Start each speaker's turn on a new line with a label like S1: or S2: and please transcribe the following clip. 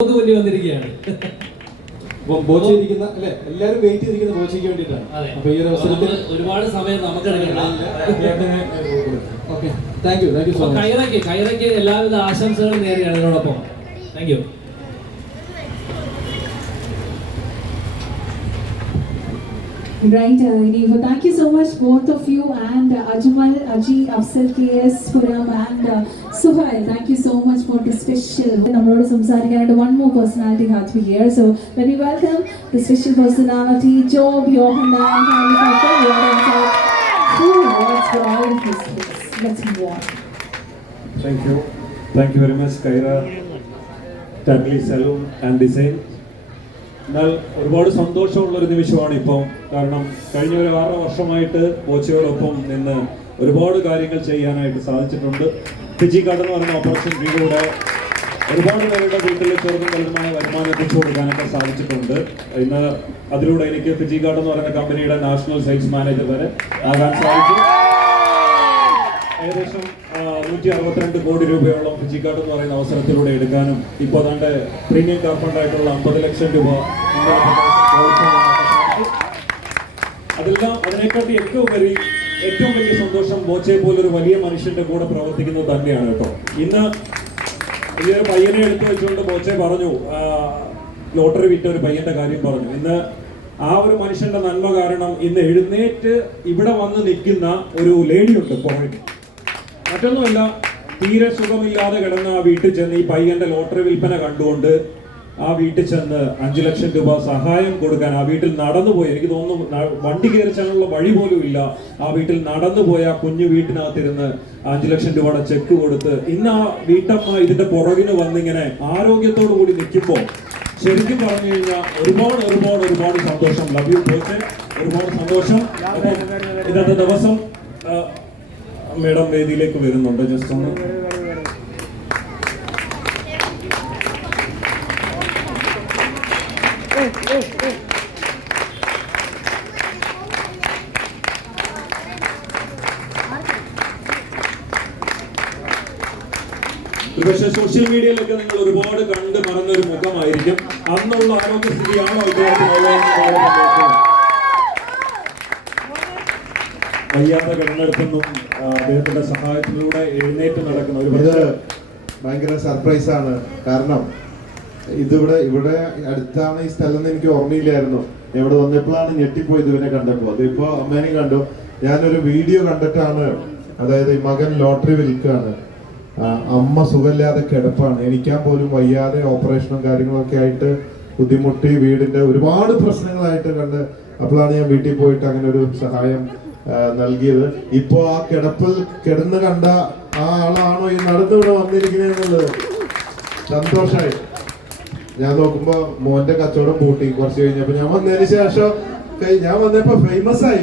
S1: മുന്നിൽ വന്നിരിക്കുകയാണ്.
S2: അല്ലെ? എല്ലാരും വെയിറ്റ് ചെയ്തിരിക്കുന്ന ബോച്ചയ്ക്ക് വേണ്ടിയിട്ടാണ്. അപ്പൊ ഈ ഒരു അവസരത്തിൽ
S1: ഒരുപാട് സമയം നമുക്ക്
S2: okay thank you thank you
S1: so
S2: much
S1: കൈറയ്ക്ക് കൈറയ്ക്ക് എല്ലാവിധ ആശംസകളും നേരെയാണ് ഇതിനോടൊപ്പം. Thank you
S3: Right, uh, Inivo. Thank you so much, both of you, and uh, Ajmal, Aji, Afsal, KS, Puram, and uh, Suhail. Thank you so much for the special. നമ്മളോട് സംസാരിക്കാനായിട്ട് one more personality had to be here. So let me welcome the special personality, Job Yohanan. Kindly come forward and talk who was for all of this place. Let's move on.
S4: Thank you. Thank you very much, Kaira, Tadley Salon and Design. എന്നാൽ ഒരുപാട് സന്തോഷമുള്ള ഒരു നിമിഷമാണ് ഇപ്പം. കാരണം കഴിഞ്ഞ ഒരു ആറ് വർഷമായിട്ട് കോച്ചുകളൊപ്പം നിന്ന് ഒരുപാട് കാര്യങ്ങൾ ചെയ്യാനായിട്ട് സാധിച്ചിട്ടുണ്ട്. ഫിജി കാർഡ് എന്ന് പറയുന്ന ഓപ്പർച്യൂണിറ്റിയിലൂടെ ഒരുപാട് പേരുടെ വീട്ടിൽ ചെറുതും വലുതുമായ വരുമാനം എത്തിച്ചു കൊടുക്കാനൊക്കെ സാധിച്ചിട്ടുണ്ട്. ഇന്ന് അതിലൂടെ എനിക്ക് ഫിജി കാർഡ് എന്ന് പറയുന്ന കമ്പനിയുടെ നാഷണൽ സെയിൽസ് മാനേജർ വരെ ആകാൻ സാധിച്ചു ഏകദേശം നൂറ്റി അറുപത്തിരണ്ട് കോടി രൂപയോളം ഫിജി കാർഡ് എന്ന് പറയുന്ന അവസരത്തിലൂടെ എടുക്കാനും ഇപ്പോൾ തന്റെ പ്രീമിയം കാർ ഫണ്ടായിട്ടുള്ള അമ്പത് ലക്ഷം രൂപ അതെല്ലാം അതിനെക്കാട്ടി ഏറ്റവും വലിയ ഏറ്റവും വലിയ സന്തോഷം ബോച്ചെ പോലൊരു വലിയ മനുഷ്യന്റെ കൂടെ പ്രവർത്തിക്കുന്നത് തന്നെയാണ് കേട്ടോ. ഇന്ന് ഈ ഒരു പയ്യനെ എടുത്തു വെച്ചുകൊണ്ട് ബോച്ചെ പറഞ്ഞു ലോട്ടറി വിറ്റ ഒരു പയ്യന്റെ കാര്യം പറഞ്ഞു. ഇന്ന് ആ ഒരു മനുഷ്യന്റെ നന്മ കാരണം ഇന്ന് എഴുന്നേറ്റ് ഇവിടെ വന്ന് നിൽക്കുന്ന ഒരു ലേഡിയുണ്ട് പുറകിൽ മറ്റൊന്നുമല്ല തീരെ സുഖമില്ലാതെ കിടന്ന ആ വീട്ടിൽ ചെന്ന് ഈ പയ്യന്റെ ലോട്ടറി വിൽപ്പന കണ്ടുകൊണ്ട് ആ വീട്ടിൽ ചെന്ന് അഞ്ചു ലക്ഷം രൂപ സഹായം കൊടുക്കാൻ ആ വീട്ടിൽ നടന്നുപോയി. എനിക്ക് തോന്നുന്നു വണ്ടി കയറി വഴി പോലും ഇല്ല. ആ വീട്ടിൽ നടന്നുപോയ ആ കുഞ്ഞു വീട്ടിനകത്തിരുന്ന് അഞ്ചു ലക്ഷം രൂപയുടെ ചെക്ക് കൊടുത്ത് ഇന്ന് ആ വീട്ടമ്മ ഇതിന്റെ പുറകിന് വന്നിങ്ങനെ ആരോഗ്യത്തോടു കൂടി നിൽക്കുമ്പോൾ ശരിക്കും പറഞ്ഞു കഴിഞ്ഞാൽ ഒരുപാട് ഒരുപാട് ഒരുപാട് സന്തോഷം. ലവ് യു ഒരുപാട് സന്തോഷം. ഇന്നത്തെ ദിവസം മേഡം വേദിയിലേക്ക് വരുന്നുണ്ട്. ജസ്റ്റ് ഒന്ന് പക്ഷേ സോഷ്യൽ മീഡിയയിലൊക്കെ നിങ്ങൾ ഒരുപാട് കണ്ട് മറന്നൊരു മുഖമായിരിക്കും. അന്നുള്ള ആരോഗ്യസ്ഥിതിയാണോ ഇദ്ദേഹത്തിനുള്ളതെന്ന് വളരെ സന്തോഷം. വയ്യാത്ത കിടന്നിടത്തുനിന്നും അദ്ദേഹത്തിന്റെ സഹായത്തിലൂടെ എഴുന്നേറ്റ് നടക്കുന്ന ഒരു
S5: ഇത് ഭയങ്കര സർപ്രൈസ് ആണ്. കാരണം ഇതിവിടെ ഇവിടെ അടുത്താണ് ഈ സ്ഥലം എന്ന് എനിക്ക് ഓർമ്മയില്ലായിരുന്നു. ഇവിടെ വന്നപ്പോഴാണ് ഞെട്ടിപ്പോയി ഇതുവിനെ കണ്ടപ്പോൾ. അതിപ്പോ അമ്മേനെയും കണ്ടു. ഞാനൊരു വീഡിയോ കണ്ടിട്ടാണ്. അതായത് ഈ മകൻ ലോട്ടറി വിൽക്കുകയാണ് അമ്മ സുഖമില്ലാതെ കിടപ്പാണ്. എനിക്കാൻ പോലും വയ്യാതെ ഓപ്പറേഷനും കാര്യങ്ങളൊക്കെ ആയിട്ട് ബുദ്ധിമുട്ടി വീടിന്റെ ഒരുപാട് പ്രശ്നങ്ങളായിട്ട് കണ്ട് അപ്പോഴാണ് ഞാൻ വീട്ടിൽ പോയിട്ട് അങ്ങനെ ഒരു സഹായം നൽകിയത്. ഇപ്പോ ആ കിടപ്പിൽ കിടന്ന് കണ്ട ആ ആളാണോ ഈ നടന്നിവിടെ വന്നിരിക്കുന്നത് സന്തോഷായി. ഞാൻ നോക്കുമ്പോ മോന്റെ കച്ചവടം പൂട്ടി. കുറച്ച് കഴിഞ്ഞപ്പോ ഞാൻ വന്നതിന് ശേഷം ഞാൻ വന്നപ്പോ ഫേമസ് ആയി.